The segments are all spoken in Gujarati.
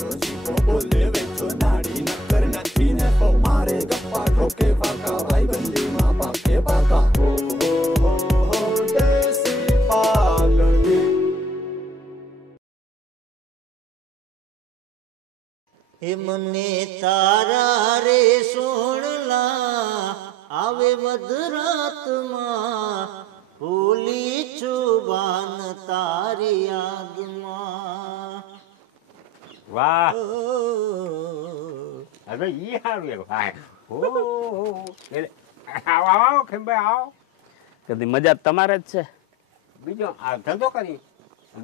બોલે વેચો નાડી નકર નથી ને તો મારે ગપ્પા ઠોકે પાકા ભાઈ બંધીમાં પાકે પાકા હો દેસી પાલડી હે મને તારા રે સોણલા આવે મધરાતમાં ભૂલી ચુબાન તારી યાદમાં વાહ હવે ઈ હારું એક ભાઈ ઓ એટલે આવો ખેમભાઈ આવો કદી મજા તમારે જ છે બીજો આ ધંધો કરી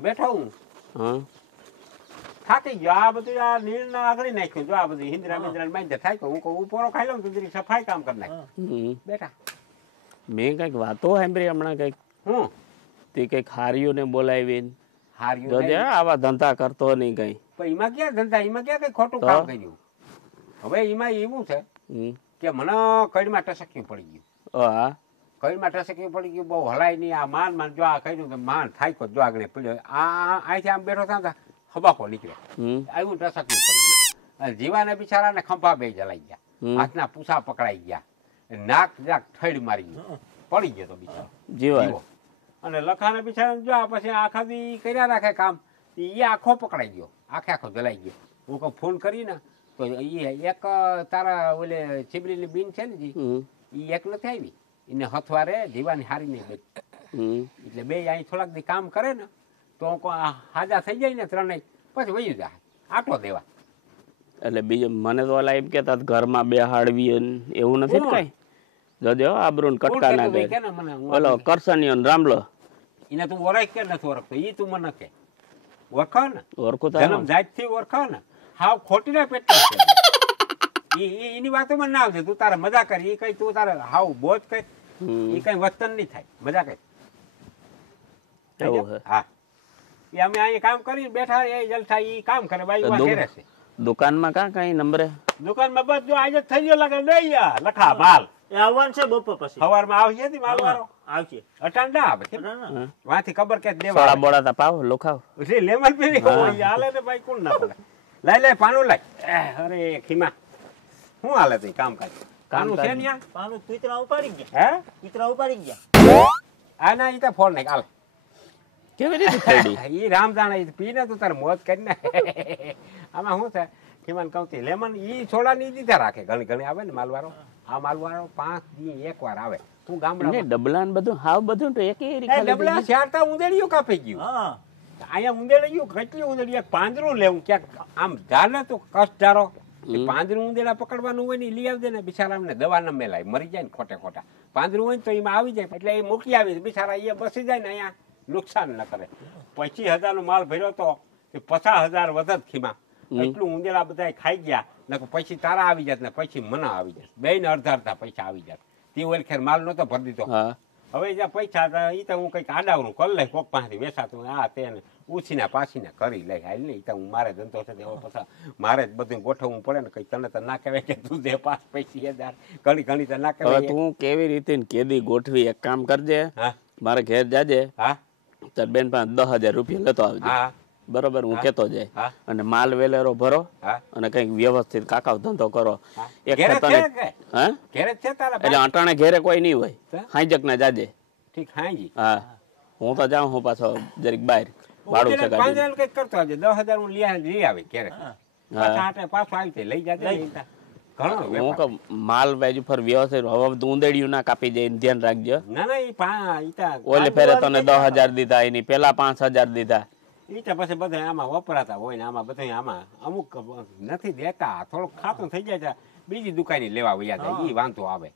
બેઠો હું હા થાકી ગયો આ બધું આ નીરના આગળ નાખ્યું જો આ બધું હિન્દરા મિંદરા માંડે થાય તો હું કહું ઉપોરો ખાઈ લઉં તો જરી સફાઈ કામ કરી નાખ બેઠા મેં કઈક વાતો સાંભળી હમણાં કઈક હું તે કઈક હારીઓને બોલાવીને હાર્યું આવા ધંધા કરતો નહીં કઈ પણ એમાં ક્યાં ધંધા એમાં ક્યાં કઈ ખોટું કામ કર્યું હવે એમાં એવું છે કે મને કઈમાં ટસક્યું પડી ગયું હા કઈમાં ટસક્યું પડી ગયું બહુ હલાય નહીં આ માન જો આ કર્યું તો માન થાય જો આગળ પડ્યો આ અહીંથી આમ બેઠો થતા હબાકો નીકળ્યો આવ્યું ટસક્યું પડી ગયું જીવાને બિચારાને ખંભા બે જલાઈ ગયા હાથના પૂછા પકડાઈ ગયા નાક જાક ઠેડ મારી ગયું પડી ગયો તો બિચારો જીવો અને લખાને બિચારા જો પછી આખા દી કર્યા રાખે કામ એ આખો પકડાઈ ગયો આખો જલાઈ ગયો હું કહું ફોન કરીને તો એ એક તારા ઓલે ચીબલીની બીન છે ને જી એ એક નથી આવી એને હથવારે જીવાની હારી નહીં બે એટલે બે અહીં થોડાક દી કામ કરે ને તો હાજા થઈ જાય ને ત્રણેય પછી વયું જાય આટો દેવા એટલે બીજું મને તો ઓલા એમ કેતા ઘરમાં બે હાડવી એવું નથી ને કઈ જોજો આબરૂ કટકા ના દે ઓલો કરસનિયો રામલો એને તું ઓળખ કે નથી ઓળખતો ઈ તું મને કે ઓળખો ને ઓળખો તો જન્મ જાત થી ઓળખો ને હાવ ખોટી ના પેટ એની વાતોમાં ના આવશે તું તારે મજા કરી એ કઈ તું તારે હાવ બોજ કઈ એ કઈ વતન નહીં થાય મજા કઈ હા એ અમે અહીંયા કામ કરીને બેઠા એ જલસા એ કામ કરે બાઈ ઘેરે છે દુકાનમાં કાં કઈ નંબરે દુકાનમાં બસ જો આજે થઈ ગયો લાગે લઈ લખા માલ એ આવવાનું છે બપોર પછી સવારમાં આવશે ને માલ વાળો આવશે અટાણ ના આવે વાંથી ખબર કે દેવા સોડા બોડા તા પાવ લોખાવ એટલે લેમન પીરી હાલે ને ભાઈ કોણ ના પડે લઈ પાનું લઈ અરે ખીમા શું હાલે તે કામ કાજ કાનું છે ને પાનું પીતરા ઉપાડી ગયા હે પીતરા ઉપાડી ગયા આ ના ઈ તો ફોન નહીં હાલ કેવી રીતે થડી ઈ રામ જાણે પીને તું તાર મોજ કરી ને આમાં શું છે ખીમાન કહું તે લેમન ઈ છોડા ની દીધા રાખે ઘણી ઘણી આવે ને માલવાળો આ માલવાળો 5 દી એકવાર આવે તું ગામડા ડબલાન બધું હાવ બધું તો એક ડબલા ચારતા ઉંદેડીયું કાપી ગયું હા અહીંયા ઉંદેડીયું કેટલી ઉંદેડી એક પાંદરું લેવું ક્યાંક આમ જાને તો કષ્ટ જારો પાંદરું ઉંદેડા પકડવાનું હોય ને લઈ આવજે ને બિચારાને દવા ન મેલાય મરી જાય ને ખોટે ખોટા પાંદરું હોય ને તો એમાં આવી જાય એટલે એ મૂકી આવી બિચારા એ બસી જાય ને અહીંયા નુકસાન ન કરે 25,000 નો માલ ભર્યો તો 50,000 વધત ખીમા એટલું ઉંદેડા બધા ખાઈ ગયા ને પછી તારા આવી જાત ને પછી મને આવી જાત બે ને અડધા પૈસા આવી જાત તે ઓળખેર માલ નતો ભરી દીધો હવે જ્યાં પૈસા હતા એ તો હું કઈક આડાવરું કરી લઈ કોક પાસેથી વેસાતું આ તેને ઉછીને પાછીને કરી લઈ હાલ ને તો હું મારે ધંધો છે એવો પછી મારે જ બધું ગોઠવવું પડે ને કઈ તને તો ના કહેવાય કે તું દે 5,000 ઘણી ઘણી તો ના કહેવાય તું કેવી રીતે કેદી ગોઠવી એક કામ કરજે મારે ઘેર જાજે હા તાર બેન પાસે 10,000 રૂપિયા લેતો આવજે બરોબર હું કેતો જાય અને માલ વેલેરો ભરો અને કઈક વ્યવસ્થિત કાકાવ ધંધો કરો એક એટલે અટાણે ઘેરે કોઈ નહીં હોય હાઈજક ના જાજે ઠીક હાઈજી હા હું તો જાઉં હું પાછો જરીક બહાર ભાડું છે ગાડી કઈક કરતો આવજે 10,000 હું લઈ આવે ઘેરે પાછો આવી લઈ જાજે હું કહું માલ બાજુ ફર વ્યવસ્થિત હવે ઉંદેડિયું ના કાપી જાય ધ્યાન રાખજો ના ના ઓલે ફેરે તને 10,000 દીધા એની પેલા 5,000 દીધા ઈ તો પછી બધા આમાં વપરાતા હોય ને આમાં બધા આમાં અમુક નથી દેતા થોડુંક ખાતું થઈ જાય બીજી દુકાને લેવા વયા જાય ઈ વાંધો આવે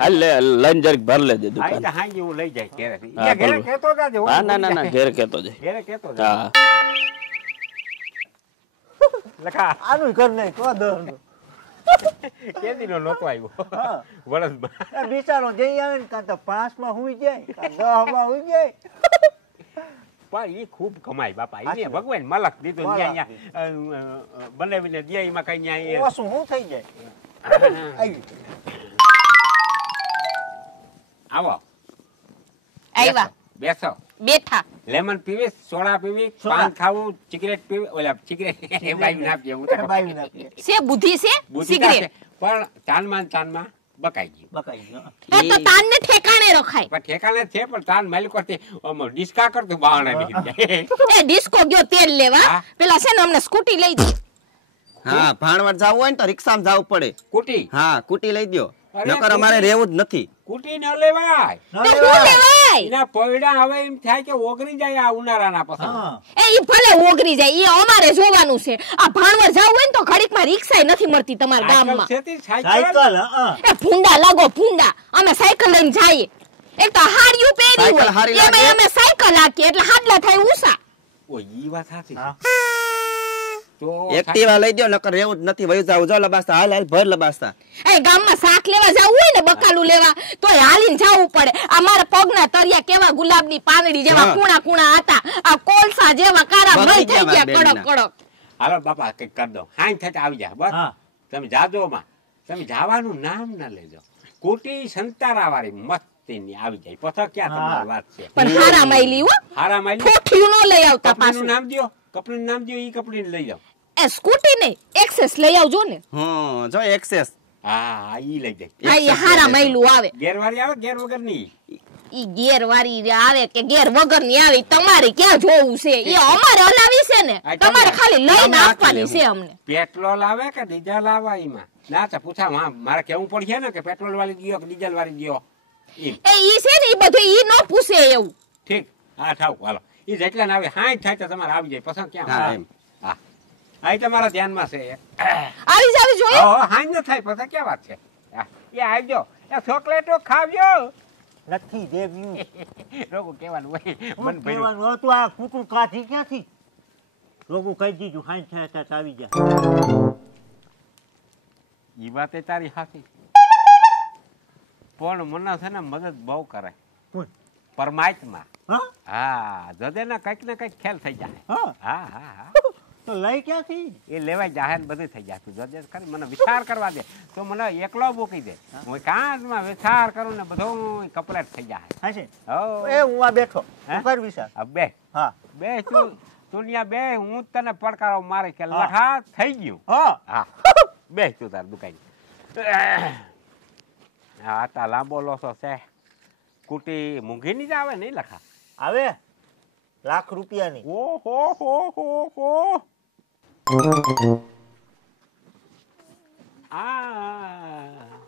હાલ લઈને જરીક ભર લેજે દુકાન હા હાંજી હું લઈ જાય ઘેરે ઘેરે કેતો જાજે હા ના ઘેર કેતો જાય ઘેરે કેતો હા લખા આનું કર નહીં તો દર કેદીનો નહોતો આવ્યો વરસમાં બિચારો જઈ આવે ને કાં તો 5 માં હુઈ જાય કાં 10 માં હુઈ જાય પણ એ ખૂબ કમાય બાપા એને ભગવાન મલક દીધું બનાવીને દે એમાં કઈ ન્યાય શું થઈ જાય આવો આવ્યા બેસો બેઠા લેમન પીવી સોડા પીવી પાન ખાવું સિગરેટ પીવી ઓલા સિગરેટ એ બાયું ના પીએ હું તો બાયું ના પીએ. છે બુદ્ધિ છે બુદ્ધિ સિગરેટ પણ ચાનમાં બકાઈ ગયું બકાઈ ગયો. એ તો તાનને ઠેકાણે રખાય પણ ઠેકાણે છે પણ તાન માલિકો ડિસ્કા કરતું બહાણા નીકળી જાય એ ડિસ્કો ગયો તેલ લેવા હા. પેલા છે ને અમને સ્કૂટી લઈ દે હા ભાણવડ જવું હોય ને તો રિક્ષામાં જવું પડે. કુટી હા કુટી લઈ દ્યો. અરે, નકર અમારે રહેવું જ નથી. કુટી ન લેવાય ન તો હું લેવાય. લેવાય એના પૈડા હવે એમ થાય કે ઓગળી જાય આ ઉનાળાના પસંદ હા. એ ઈ ભલે ઓગરી જાય એ અમારે જોવાનું છે આ ભાણવર જાવ હોય ને તો ઘડીકમાં રિક્ષાય નથી મળતી તમારા ગામમાં સાયકલ સાયકલ હા. એ ભૂંડા લાગો ભૂંડા અમે સાયકલ લઈને જઈએ એક તો હાડિયું પહેરી સાયકલ હારી હોય લાગે. એમાં અમે સાયકલ હાકીએ એટલે હાડલા થાય ઊંચા ઓ ઈ વાત સાચી હા. તો એક્ટિવા લઈ દ્યો નકર રહેવું જ નથી. વયું જાવ જો લબાસતા હાલ હાલ ભર લબાસતા. એ ગામમાં શાક લેવા જવું હોય ને બકાલું લેવા તો હાલીને જવું પડે આ મારા પગના તરિયા કેવા ગુલાબની પાંદડી જેવા હા. કુણા કુણા હતા આ કોલસા જેવા કારા મય બગડી થઈ ગયા ગયા મારા કડક કડક હાલો બાપા કઈક કરી દો હાઈ થતા આવી જા બસ હા. તમે જાજો માં તમે જવાનું નામ ના લેજો કુટી સંતારા વાળી મસ્તીની આવી જાય પછી ક્યાં તમારી વાત છે પણ હારા માયલી હો હારા માલી ઠોઠિયું નો લઈ આવતા કપડીનું પાછું નામ દ્યો કપડીનું નામ દ્યો ઈ કપડીને લઈ જાઓ એ સ્કૂટી નહીં એક્સેસ લઈ આવજો ને હા જો એક્સેસ. હા ઈ લઈ જાય હા એ હારા માયલું આવે ગેરવાળી આવે ગેર વગર ની ઈ ગેર વાળી આવે કે ગેર વગર ની આવે ઈ તમારે ક્યાં જોવું છે એ અમારે હલાવી છે ને આ તમારે ખાલી લઈને તમે આપવાની હાથી છે લેવું. અમને પેટ્રોલ આવે કે ડીઝલ આવે એમાં ના તો પૂછા મારે કેવું પડશે ને કે પેટ્રોલ વાળી દિયો કે ડીઝલ વાળી દિયો એમ એ ઈ છે ને ઈ બધું ઈ નો પૂછે એવું ઠીક હા થાવ હાલો ઈ જેટલા ને આવે હાઈ થાય તો તમારે આવી જાય પસંદ ક્યાં હા, આવે? એમ. હા આ ઈ તમારા ધ્યાનમાં છે આવી જાવી જોઈએ હાઈ ન થાય પછી ક્યાં વાત છે હા, એ આવજો એ ચોકલેટો ખાવજો નથી દેવ્યું. લોકો કહેવાનું હોય શું મન ભર્યું કહેવાનું હતું આ કુટું કાઢી ક્યાંથી લોકો કહી દીધું હાઈ થાય ત્યાં આવી જાય. ઈ વાત એ તારી સાચી પણ મને છે ને મદદ બહુ કરે કોણ? પરમાત્મા હા હા જદે ને કઈક ને કઈક ખેલ થઈ જાય હા હા હા હા તો લઈ ક્યાંથી એ લેવાય જાહેર બધું થઈ જાય તું જજે ખરી મને વિચાર કરવા દે તો મને એકલો મૂકી દે હું કાંતમાં વિચાર કરું ને બધું કપલેટ થઈ જાય હા છે હો એ હું આ બેઠો હે? તું કર વિચાર. આ બે હા બે તું દુનિયા બે હું તને પડકારો મારે કે હા. લઠા થઈ ગયું હા હા બે તું તાર દુકાન હા તા લાંબો લોસો છે કુટી મૂંઘી ની જ આવે નહીં લખા આવે લાખ રૂપિયાની. ઓહો હો હો આ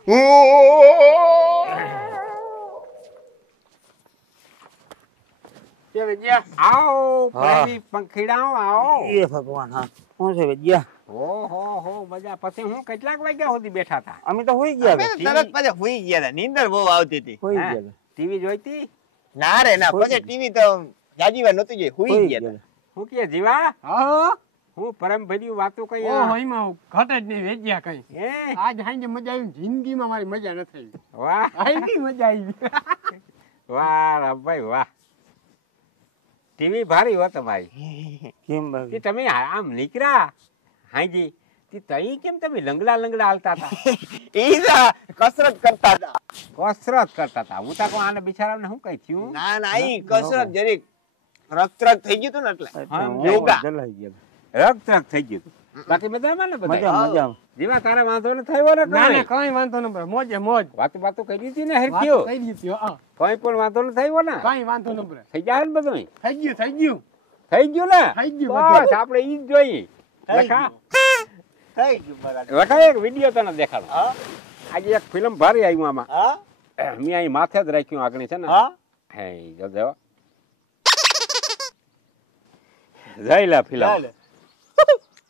કે વિજયા આવો પ્રેમી પંખીડાઓ આવો એ ભગવાન હા શું છે વિદ્યા ઓહો હો મજા પછી હું કેટલાક વાગ્યા સુધી બેઠા હતા અમે તો હોઈ ગયા અમે તો તરત પછી હુઈ ગયા હતા. નીંદર બહુ આવતી હતી. હોઈ હા? ગયા ટીવી જોઈતી ના રે ના પછી ટીવી તો જાજી વાર નહોતું જોઈ હુઈ ગયા હતા. હું કે જીવા હા હું પરમ ભર્યું વાતો કઈ ઓહો એમાં ઘટ જ નહીં વેચ્યા કઈ હે આજ હાંજે મજા આવી જિંદગીમાં મારી મજા નથી આવી વાહ આઈ મજા આવી વાહ ભાઈ વાહ ટીવી ભારી હો તમારી કેમ કે તમે આમ નીકળ્યા હાજી તે તઈ કેમ તમે લંગડા લંગડા હાલતા હતા ઈ તો કસરત કરતા હતા. કસરત કરતા હતા હું તો આને બિચારાને શું કઈ થયું ના ના ઈ કસરત જરીક રક્ત થઈ ગયું હતું ને એટલે હા, યોગા. રક્ત થઈ ગયું હતું. બાકી મજામાં ને બધા મજા જીવા તારે વાંધો ન થયો ને ના કાંઈ? કઈ વાંધો ન પડે મોજે મોજ વાતો કરી દીધી ને વાત હરખ્યો કહી દીધી હા કોઈ પણ વાંધો ન થયો ને કઈ વાંધો ન પડે થઈ જાય ને બધું થઈ ગયું થઈ ગયું થઈ ગયું ને થઈ ગયું બધું. બસ આપણે ઈ જ જોઈએ થઈ લખા થઈ ગયું બરાબર. લખા એક વિડીયો તને દેખાડો હા આજે એક ફિલ્મ ભારી આવ્યું આમાં હા મેં અહીં માથે જ રાખ્યું આગળ છે ને હા હે જો દેવા જઈ લે ફિલ્મ ચાલે.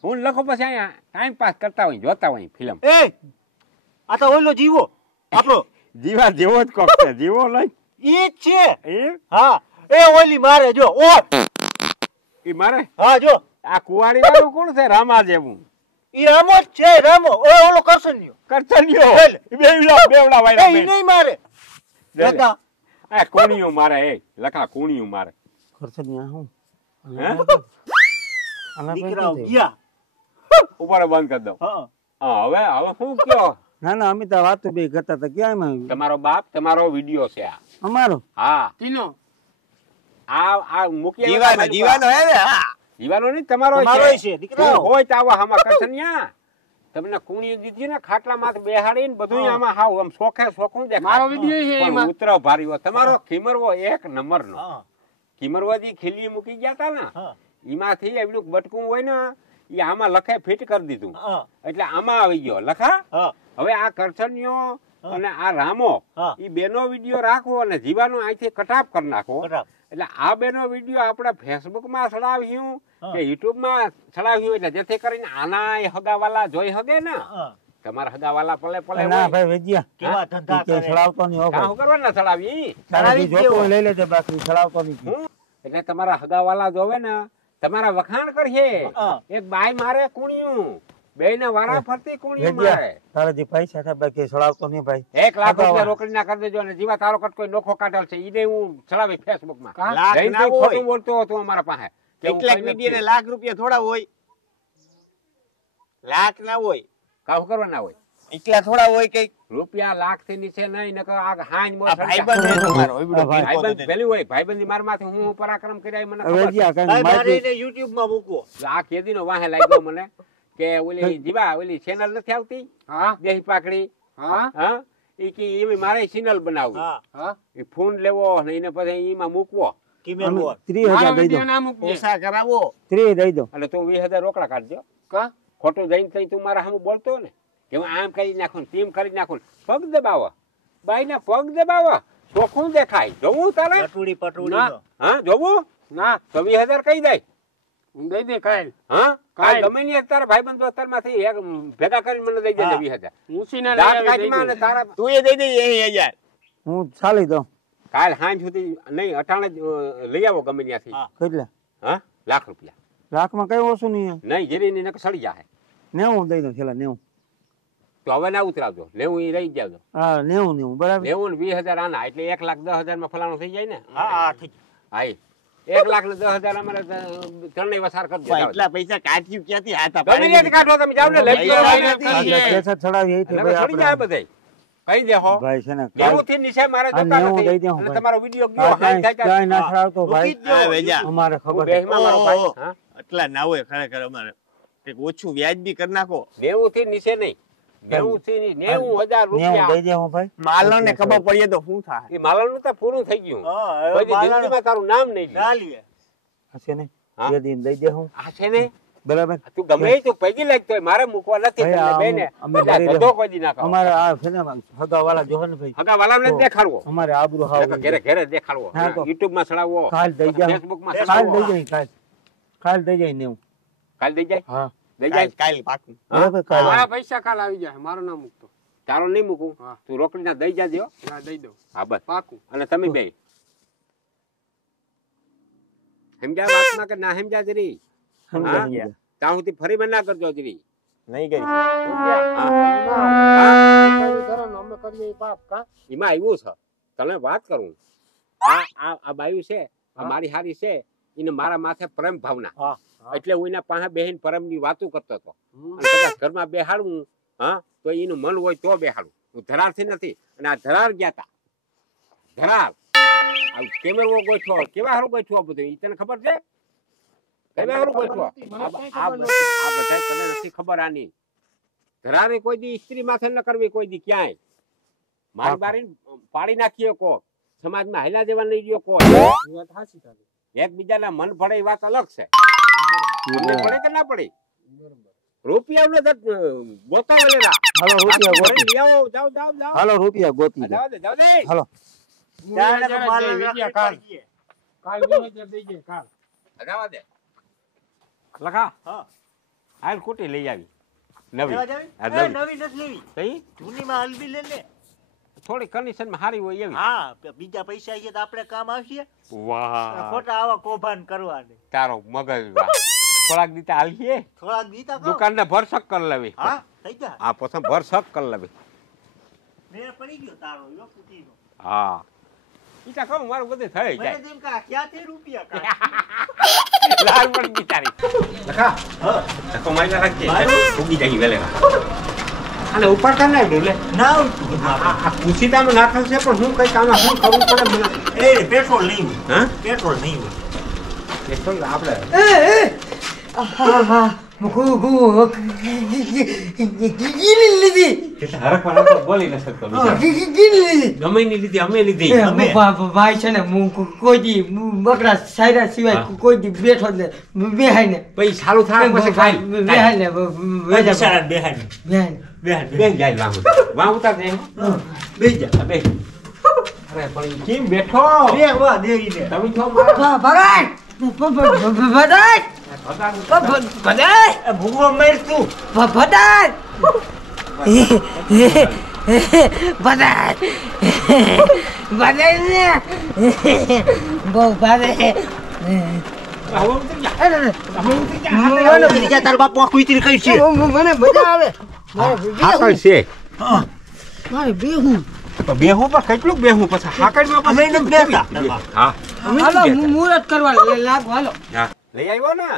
હું લખો પછી અહીંયા ટાઈમ પાસ કરતા હોય જોતા હોય ફિલ્મ એ આ તો ઓલો જીવો આપણો જીવા જેવો જ કોક છે જીવો લઈ ઈ જ છે એ હા એ ઓલી મારે જો ઓ ઈ મારે હા જો આ કુવાડી વાળું કોણ છે રામા જેવું ઈ રામો જ છે રામો ઓલો કરસન્યો કરચલિયો ચાલ. બેવડા એ વાળા ઈ નહીં મારે લખા આ કોણિયું મારે એ લખા કોણિયું મારે કરસન્યા હું હે દીકરાઓ ગયા ઉપર બંધ કરી દો હા હા હવે શું કયો ના ના અમે તો વાતો બે કરતા હતા ક્યાં એમાં તમારો બાપ તમારો વિડિયો છે આ અમારો હા તીનો આ મૂકી જીવાનો હે ને હા જીવાનો નહીં તમારો તમારોય છે, દીકરા. હોય તો આવો આમાં કરસનિયા તમને કુણી દીધી ને ખાટલા માથે બેહાડીને બધું આમાં હાવ આમ સોખે સોખું દેખાય મારો વિડિયો છે પણ એમાં. ઉતરો ભારીઓ તમારો ખીમરવો એક નંબરનો હા ખીમરવાજી ખીલી મૂકી ગયા તા ને હા એમાંથી એવડું બટકું હોય ને એ આમાં લખે ફિટ કરી દીધું હા એટલે આમાં આવી ગયો લખા હા હવે આ કરસનિયો અને આ રામો હા. એ બેનો વિડીયો રાખવો અને જીવાનો અહીંથી કટાપ કરી નાખવો બરાબર. એટલે આ બેનો વિડીયો આપણે ફેસબુકમાં ચડાવ્યું હા. કે યુટ્યુબમાં ચડાવ્યું એટલે જેથી કરીને આના હગાવાલા જોઈ હગે ને હા તમારા હગાવાલા પલે પલે ના હોય. ભાઈ વેજ્યા કેવા ધંધા કે કરે છડાવતો નહીં હો કાં ભાઈ હું કરવાના ચડાવી તારાથી જોતો હોય લઈ લેજે બાકી છડાવતો નહીં હું એટલે તમારા હગાવાલા જોવે ને તમારા વખાણ કરીએ હા. એક બાય મારે કુણિયું બેયને વારા ફરતી કુણિયું વેજ્યા મારે તારા જે પૈસા થાય બાકી છડાવતો નહીં ભાઈ 1 લાખ રૂપિયા રોકડી ના કરી દેજો અને જીવા તારો કટ કોઈ નોખો કાઢેલ છે ઈને હું ચડાવી ફેસબુક માં લાખ જઈને ના તું હોય. ખોટું બોલતો હતો અમારા પાસે કે હું કેટલાક કઈ વિડીયો ને નથી. લાખ રૂપિયા થોડા હોય લાખ ના હોય કામ કરવાના હોય એટલા થોડા હોય કઈક રૂપિયા લાખ થી નીચે નહીં નકર આ હાંજ મોર આ ભાઈબંધ હે તમારો એવડો ભાઈબંધ પેલી હોય ભાઈબંધી માર માથે હું પરાક્રમ કર્યા એ મને ખબર છે. વેજ્યા કઈ ભાઈ માહિતી મારીને YouTube માં મૂકો આ કેદીનો વાહે લાગ્યો મને કે ઓલી જીવા ઓલી ચેનલ નથી આવતી હા દેહી પાકડી હા હા ઈ કે એમ મારે ચેનલ બનાવવી હા હા ઈ ફોન લેવો અને એને પછી એમાં મૂકવો કિમેલ બોલ 30,000 મારો દઈ દો વિડિયો ના મૂકજે ઓછા કરાવો 30 દઈ દો એટલે તું 20,000 રોકડા કાઢજો કા ખોટું જઈને થઈ તું મારા સામે બોલતો ને કે હું આમ કરી નાખું તેમ કરી નાખું પગ દબાવો બાઈને પગ દબાવો ચોખ્ખું દેખાય જોવું તારે પટુડી પટુડી ના. નો. હા જોવું ના તો 20,000 કહી દે હું દઈ દે કાલ હા કાંઈ. કાંઈ ગમે નહીં તારા ભાઈબંધો અત્યારમાંથી એક ભેગા કરીને મને દઈ દેજે હા. 20,000 મૂસીને દાંત લઈ કાઢીમાં આવી અને તારા તું એ દઈ દે 80,000 હું ચાલી દઉં કાલ સાંજ સુધી નહીં અટાણે જ લઈ આવો ગમે ત્યાંથી હા. કેટલા હા લાખ રૂપિયા લાખમાં કઈ ઓછું નહીં નહીં જીરી ની નક સડી જાય 90 દઈ દઉં છેલ્લા 90 તો હવે ના ઉતરાવજો લેવું એ રહી જાવજો હા 90 બરાબર લેવું ને 20,000 આના એટલે 1,10,000 માં ફલાણું થઈ જાય ને હા હા ઠીક હા 1,10,000 અમારે ત્રણેય વસાર કરજો જાઓ. એટલા પૈસા કાઢ્યું ક્યાંથી હાથા ગમે ત્યાંથી કાઢો તમે જાઓ ને લઈ ભાઈ, જાઓ ભાઈ, ભાઈને. નથી. પૈસા છડાવી એ નકર સડી જાય બધાય. કહી દેહો ભાઈ છે ને 90 થી નીચે મારે આ જોતા 90 દઈ નથી દઉં અને ભાઈ. તમારો વિડિયો ગયો હાઈ થાય કાંઈ ના છડાવતો ભાઈ મૂકી જ દો. વેજા. અમારે હું ખબર છે બેહમાં મારો ભાઈ ઓહો. હા એટલા ના હોય ખરેખર અમારે કંઈક ઓછું વ્યાજબી કરી નાખો 90 થી નીચે નહીં 90 થી 90,000 90 રૂપિયા દઈ દે હું ભાઈ માલો ને ખબર પડીએ તો શું થાય એ માલાનું તો પૂરું થઈ ગયું હા હવે પછી બાલાનો જિંદગીમાં તારું નામ નહીં લે. ના લે હશે ને હા? બે દિન દઈ દે હું આ છે ને બરાબર તું ગમે એ તું પૈકી લાગતો હોય મારે મૂકવા નથી ભાઈ, તમને આ બેને અમે એટલે ભરી ધંધો કોઈ દી ના કરો અમારે આ છે ને સગા વાળા જોહે ને ભાઈ હગા વાલાને જ દેખાડવો અમારે આબરૂ નકર હાવ ઘરે ઘરે દેખાડવો હા, તો. યુટ્યુબ માં ચડાવવો કાલ દઈ જાય ફેસબુક માં કાલ ચડાવવો દઈ જાય કાલ દઈ જાય 90 કાલ દઈ જાય હા દઈ જાય કાલ પાકું બરાબર કાલ મારા પૈસા કાલ આવી જાય મારું ના મૂકતો તારો નહીં મૂકું હા. તું રોકડી ના દઈ જાજો ના દઈ દઉં હા બસ પાકું અને તમે બે સમજ્યા વાતમાં કે ના સમજ્યા જરી સમજાઈ ગયા. ત્યાં સુધી ફરી મને ના કરજો જરી નહીં કરી અમે કરીએ ઈ પાપ કા એમાં આવ્યું છે તને વાત કરું આ બાયું છે આ મારી હારી છે એને મારા માથે પ્રેમ ભાવના હા એટલે હું એના પાસે બેહીને પ્રેમની વાતો કરતો હતો અને કદાચ ઘરમાં બેહાડવું હા તો એનું મન હોય તો બેહાડું હું ધરારથી નથી અને આ ધરાર ગયા તા ધરાર આ કેમેરો ગોઠવો કેવા હારું ગોઠવો બધું ઈ તને ખબર છે કેવા હારું ગોઠવો આ બધા તને નથી ખબર આની ધરારે કોઈ દી સ્ત્રી માથે ન કરવી કોઈ દી ક્યાંય મારી બારી પાડી નાખીએ કો સમાજમાં હાલ્યા દેવા નહીં રહ્યો કો ઈ વાત હાચી તારી એકબીજાના મન પડે એ વાત અલગ છે તમને પડે કે ના પડે રૂપિયા ગોતાવેલા હાલો રૂપિયા ગોતી લઈ આવો જાઓ જાઓ જાઓ હાલો રૂપિયા ગોતી જાઓ દે જાઓ દે હાલો હું ત્યારે તો જ્યારે બાલાનો દઈ વિડિયા કાલ રાખડી કાલ 2000 દઈ દે કાલ જાવા દે લખા હા હાલ કુટી લઈ આવી નવી લેવા જાવી? આ એ, નવી. નવી નથી લેવી કઈ જૂનીમાં હલવી લે ને થોડી કન્ડિશન માં સારી હોય એવી હા બીજા પૈસા આવીએ તો આપણે કામ આવશે વાહ ખોટા આવા કૌભાંડ કરવા દે તારો મગજ વાહ થોડાક દીતા હાલીએ થોડાક દીતા કહો. દુકાન ને ભરસક કરી લેવી હા થઈ ગયા આ પછી ભરસક કરી લેવી મેળ પડી ગયો તારો યો કુટીનો હા ઈ તો કહું મારું બધું થઈ મને જાય તેમ કા ક્યાંથી રૂપિયા કાઢ લાલ પડી બિચારી લખા હા લખો મારી રાખજે મારું? ઉગી જાય વેલે અને ઉપાડતા ના આવડે લે ના આ કુશીદામાં નાખેલ છે પણ હું કઈક આમાં શું કરવું પડે મને એ પેટ્રોલ નહીં હોય હા પેટ્રોલ નહીં હોય પેટ્રોલ આપણે હરખવાના તો બોલી ન શકતો ગમે ની લીધી અમે લીધી ભાઈ છે ને હું કોઈ દી બકરા સાયરા સિવાય કોઈ દી બેઠો જ ને બેહાય ને પછી ચાલુ થાય પછી ખાઈ બેહાય ને બિચારા બેહાય બેહાય બેહાય બેન જાય વાં ઉતાર દે બેહી જા બે અરે પણ કેમ બેઠો બે વા દેવી દે તમે છો મારા ભગાય ભગાય ભગાય ભૂગો મેર તું ભગાય ભગાય ભગાય ને બહુ ભાવે તાર બાપ કુતરી કઈ છે મને મજા આવે હાકળ છે મારે બેહું બેહું પણ કેટલું બેહું પછી હાકળમાં અમે નથી બેઠા હા હાલો મુહૂર્ત કરવા લાગો હાલો હા લઈ આવ્યો ને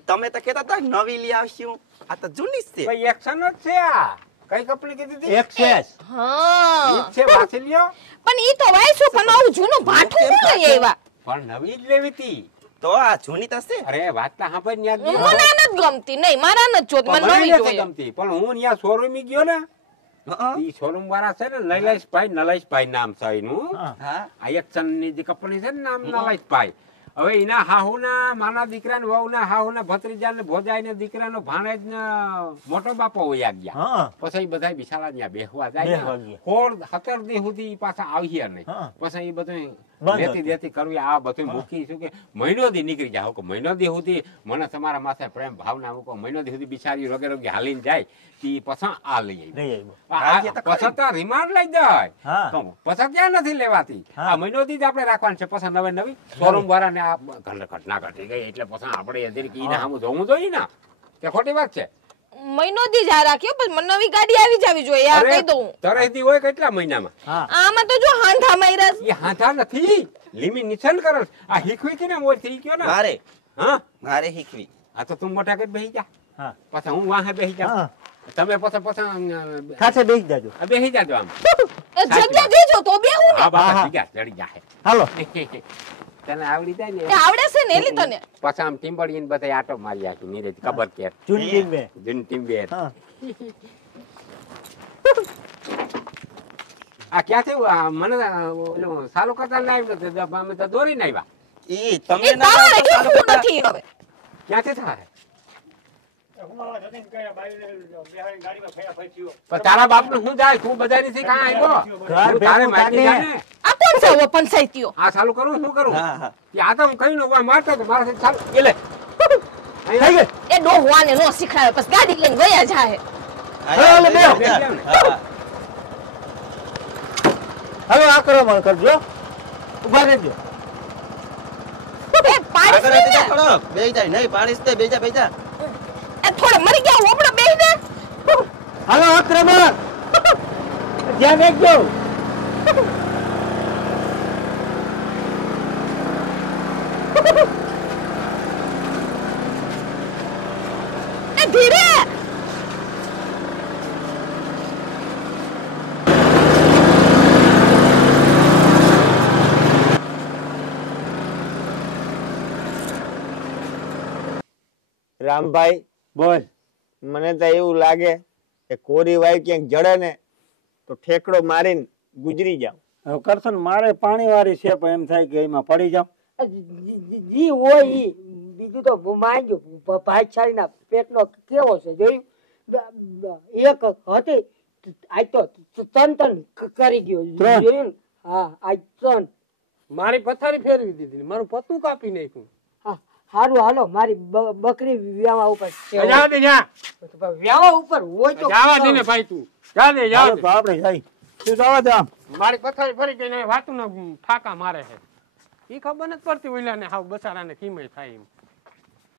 તમે તો કહેતા હતા નવી લઈ આવશું આ તો જૂની જ છે ભાઈ એક્શન જ છે આ કઈ કંપની કીધી હતી એક્સેસ હા ઈ જ છે વાંચી લ્યો પણ ઈ તો વાયસું પણ આવું જૂનું ભાઠું ન લઈ આવ્યા પણ નવી જ લેવી હતી તો આ જૂની તો છે અરે વાતના સાંભળ ન્યા મને ગયો નથી ગમતી નહીં મારા નથી જોત મને નવી નથી જોઈએ ગમતી પણ હું ન્યા શોરૂમ ગયો ને ઈ શોરૂમ વાળા છે ને નલેશભાઈ નામ છે એનું હા આ એક્શન ની જે કંપની છે ને નામ નલેશભાઈ હવે એના હાહુના માના દીકરા ને વહુના હાહુના ભત્રીજા ને ભોજાઈ ને દીકરાનો ભાણેજ ને મોટો બાપો વયા ગયા હા પછી બધા બિચારા ત્યાં બેહવા જાય બેહવા ને ગયા. 16-17 દી સુધી ઈ પાછા આવ્યા નહીં હા. પછી એ બધું બંધ લેતી હતું. દેતી કરવી આ બધું મૂકી શું કે મહિનો દી નીકળી જાય કે મહિનો દી સુધી મને તમારા માથે પ્રેમ ભાવના મૂકો મહિનો દી સુધી બિચારી રગે રગે હાલીને જાય તી પછી આ લઈ લઈ આવી પછી તો રિમાન્ડ લઈ જાય હા. પછી ત્યાં નથી લેવાતી હા. આ મહિનો દી જ આપણે રાખવાનું છે પછી નવે નવી શોરૂમ વાળા ને આ ઘટના ઘટી ગઈ એટલે પછી આપણે જરીક ઈને સામું જોવું જોઈએ ને તે ખોટી વાત છે મહિનો દી જા રાખ્યો પણ મને નવી ગાડી આવી જવી જોઈએ આ કહી દઉં તરહથી હોય કેટલા મહિનામાં હા આમાં તો જો હાંધા માર્યા એ હાથા નથી લીમી નિશાન કરે આ હીખવી હતી ને મોર થઈ ગયો ને મારે હા મારે શીખવી આ તો તું મોટા કરી બેસી જા હા પાછા હું વાહે બેસી જા હા તમે પછી સાથે બેસી જાજો બેસી જાજો આમ જગ્યા દેજો તો બેહું ને હા બાપા હા. જગ્યા ચડી જાય હાલો તને આવડી જાય ને એ આવડે છે ને એલી તને પાછા આમ ટીમ્બડીને બધા આટો મારી આખી નીરજ ખબર કે ચૂંટણી બે જૂન ટીમ્બે હા આ ક્યાંથી મને ઓલું સાલું કરતા ના આવ્યું અમે તો દોરીને આવ્યા ઈ તમે એ તારે એવું નથી હવે ક્યાંથી થાય ઉનાળા જતીન કયા બાઈને બેહાડી ગાડીમાં ફયા ફસ્યો પણ તારા બાપ ને શું જાય તું બજારી થી કાં આવ્યો ઘર તારે ભેગું માટી કાઢે. જાય ને આ કોણ છે હવે પંચાયતીઓ આ ચાલુ કરું શું કરું હા હા કે આ તો હું કઈ નો મારતો તો મારા સાથે ચાલુ એ લે થઈ ગઈ એ ડોહવાને નો શીખડાવે પછી ગાડી લઈને ગયા જાય હાલો, બેહો. હા હવે આક્રમણ કરજો ઉભા રહેજો એ પાડીશ આગળ ને. હતી તો થોડો બેહી જાય નહીં પાડીશ તે બેજા બેજા એ થોડે મરી ગયા હોપડો બેહી દે હાલો આક્રમણ ધ્યાન રાખજો એ ધીરે રામભાઈ બોલ મને તો એવું લાગે કે કોરી વાય ક્યાંક જડે ને તો ઠેકડો મારીને ગુજરી જાવ હવે કરશન મારે પાણી વાળી છે પણ એમ થાય કે એમાં પડી જાવ જી હોય ઈ બીજું તો માંગ્યું ભાઈચારીના પેટનો કેવો છે જોયું એક હતી આજ તો તન કરી ગયો ત્રણ. જોયું ને? હા આજ ત્રણ મારી પથારી ફેરવી દીધી મારું પતું કાપી નાખ્યું હા સારું હાલો મારી બકરી વ્યાવા ઉપર છે. જા દે જા વ્યાવા ઉપર હોય તો જાવા દે ને ભાઈ તું જા દે જા હાલો તો આપણે જઈ તું જવા દે આમ મારી પથારી ફરી ગઈ ને વાતું ના ફાકા મારે છે ઈ ખબર નથી પડતી ઓલા ને હાવ બસારાને કિંમત થાય એમ